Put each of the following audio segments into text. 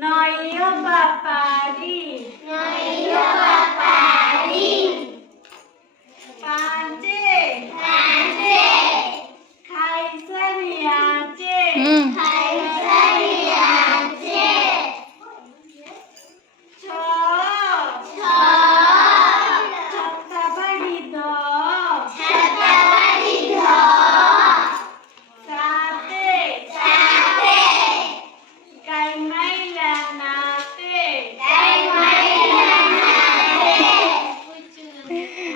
Noyo bapari. Noyo bapari. Pance. Pance. Kaisariace. Kaisariace. Cho. Cho. Chatabadido. Chatabadido. Sate. Sate. Kaimailanate. Kaimailanate.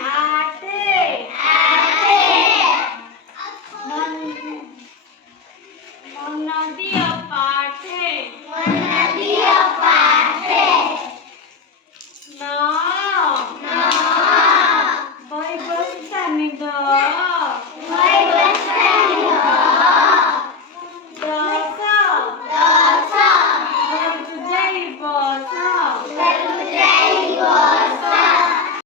Ate. Ate. Monadio pate. Monadio pate. No. No. Boy bostanido.